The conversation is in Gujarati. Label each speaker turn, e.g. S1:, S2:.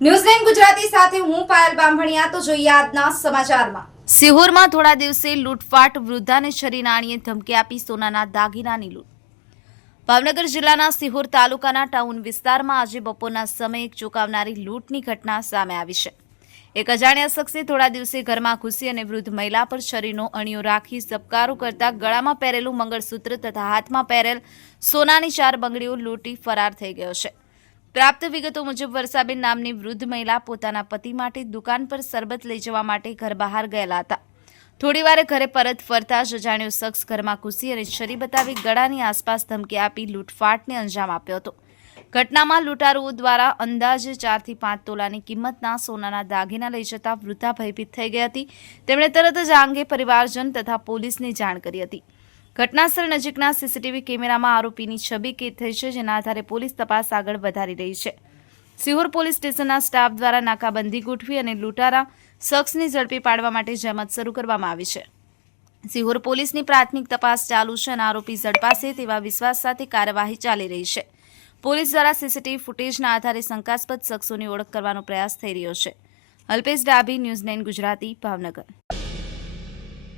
S1: ન્યૂઝ ગુજરાતી સાથે હું પાયલ બામણિયા, તો જોઈએ આજના સમાચારમાં.
S2: સિહોરમાં થોડા દિવસે લૂંટફાટ વૃદ્ધાને છરીનાણીએ ધમકી આપી સોનાના દાગીનાની લૂંટ. ભાવનગર જિલ્લાના સિહોર તાલુકાના ટાઉન વિસ્તારમાં આજે બપોરના સમયે ચોંકાવનારી લૂંટની ઘટના સામે આવી છે. એક અજાણ્યા શખ્સે થોડા દિવસે ઘરમાં ઘૂસી અને વૃદ્ધ મહિલા પર શરીરનો અણીઓ રાખી સબકારો કરતા ગળામાં પહેરેલું મંગળસૂત્ર તથા હાથમાં પહેરેલ સોનાની ચાર બંગડીઓ લૂંટી ફરાર થઈ ગયો છે. પ્રાપ્ત વિગતો મુજબ વર્ષાબેન નામની વૃદ્ધ મહિલા પોતાના પતિ માટે દુકાન પર શરબત લઈ જવા માટે ઘર બહાર ગયેલા હતા. થોડીવારે ઘરે પરત ફરતા જ અજાણ્યો શખ્સ ઘરમાં ઘૂસી અને છરી બતાવી ગળાની આસપાસ ધમકી આપી લૂંટફાટને અંજામ આપ્યો હતો. ઘટનામાં લૂંટારુઓ દ્વારા અંદાજે ચારથી પાંચ તોલાની કિંમતના સોનાના દાગીના લઈ જતા વૃદ્ધા ભયભીત થઈ ગઈ હતી. તેમણે તરત જ આ અંગે પરિવારજન તથા પોલીસને જાણ કરી હતી. ઘટનાસ્થળ નજીકના સીસીટીવી કેમેરામાં આરોપીની છબી કેદ થઈ છે, જેના આધારે પોલીસ તપાસ આગળ વધારી રહી છે. સિહોર પોલીસ સ્ટેશનના સ્ટાફ દ્વારા નાકાબંધી ગોઠવી અને લૂંટારા શખ્સને ઝડપી પાડવા માટે જહેમત શરૂ કરવામાં આવી છે. સિહોર પોલીસની પ્રાથમિક તપાસ ચાલુ છે અને આરોપી ઝડપાશે તેવા વિશ્વાસ સાથે કાર્યવાહી ચાલી રહી છે. પોલીસ દ્વારા સીસીટીવી ફૂટેજના આધારે શંકાસ્પદ શખ્સોની ઓળખ કરવાનો પ્રયાસ થઈ રહ્યો છે. Alpesh Dabhi, news nine Gujarati, Bhavnagar.